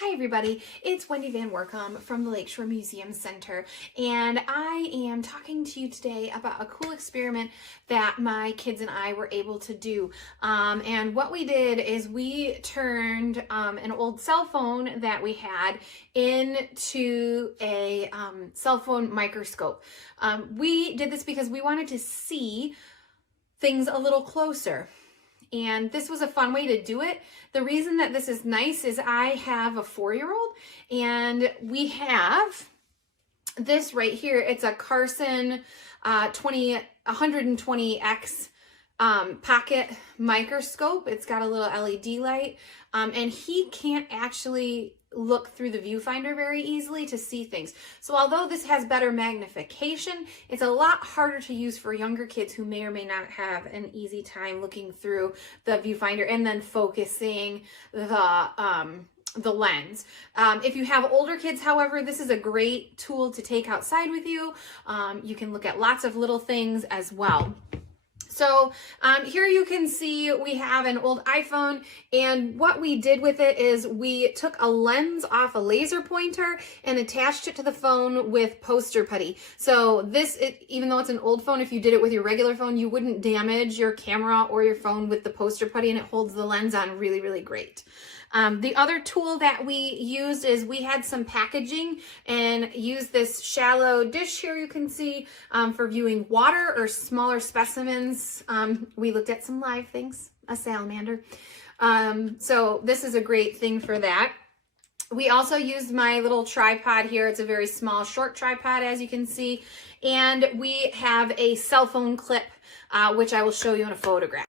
Hi everybody, it's Wendy Van Workum from the Lakeshore Museum Center, and I am talking to you today about a cool experiment that my kids and I were able to do. And what we did is we turned an old cell phone that we had into a cell phone microscope. We did this because we wanted to see things a little closer. And this was a fun way to do it. The reason that this is nice is I have a 4-year-old and we have this right here. It's a Carson 120X pocket microscope. It's got a little LED light and he can't actually look through the viewfinder very easily to see things. So although this has better magnification, it's a lot harder to use for younger kids who may or may not have an easy time looking through the viewfinder and then focusing the lens. If you have older kids, however, this is a great tool to take outside with you. You can look at lots of little things as well. So here you can see we have an old iPhone, and what we did with it is we took a lens off a laser pointer and attached it to the phone with poster putty. So this, even though it's an old phone, if you did it with your regular phone, you wouldn't damage your camera or your phone with the poster putty, and it holds the lens on really, really great. The other tool that we used is we had some packaging and used this shallow dish here you can see for viewing water or smaller specimens. We looked at some live things, a salamander. So this is a great thing for that. We also used my little tripod here. It's a very small, short tripod, as you can see. And we have a cell phone clip, which I will show you in a photograph.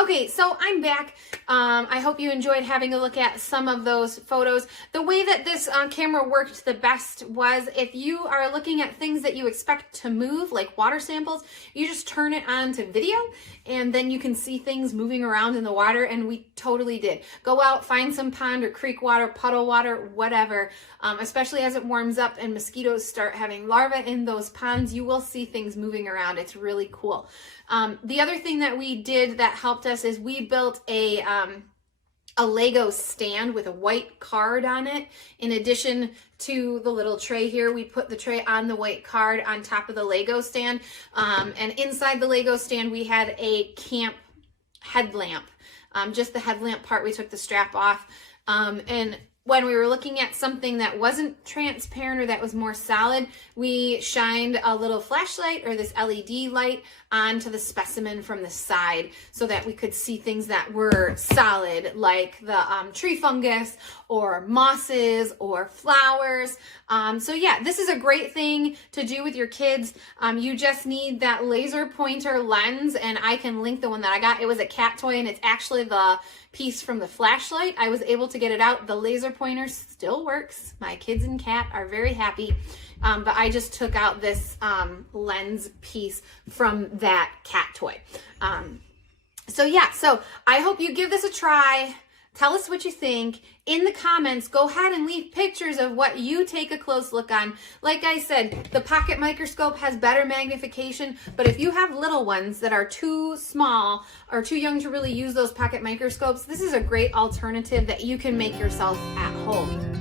Okay, so I'm back. I hope you enjoyed having a look at some of those photos. The way that this camera worked the best was if you are looking at things that you expect to move, like water samples, you just turn it on to video and then you can see things moving around in the water, and we totally did. Go out, find some pond or creek water, puddle water, whatever, especially as it warms up and mosquitoes start having larvae in those ponds, you will see things moving around. It's really cool. The other thing that we did that helped us is we built a Lego stand with a white card on it. In addition to the little tray here, we put the tray on the white card on top of the Lego stand. And inside the Lego stand, we had a camp headlamp. Just the headlamp part, we took the strap off. And when we were looking at something that wasn't transparent or that was more solid, we shined a little flashlight or this LED light onto the specimen from the side so that we could see things that were solid, like the tree fungus or mosses or flowers. So yeah, this is a great thing to do with your kids. You just need that laser pointer lens, and I can link the one that I got. It was a cat toy, and it's actually the piece from the flashlight. I was able to get it out. The laser pointer still works. My kids and cat are very happy. But I just took out this lens piece from that cat toy. So yeah, so I hope you give this a try. Tell us what you think. In the comments, go ahead and leave pictures of what you take a close look on. Like I said, the pocket microscope has better magnification, but if you have little ones that are too small or too young to really use those pocket microscopes, this is a great alternative that you can make yourself at home.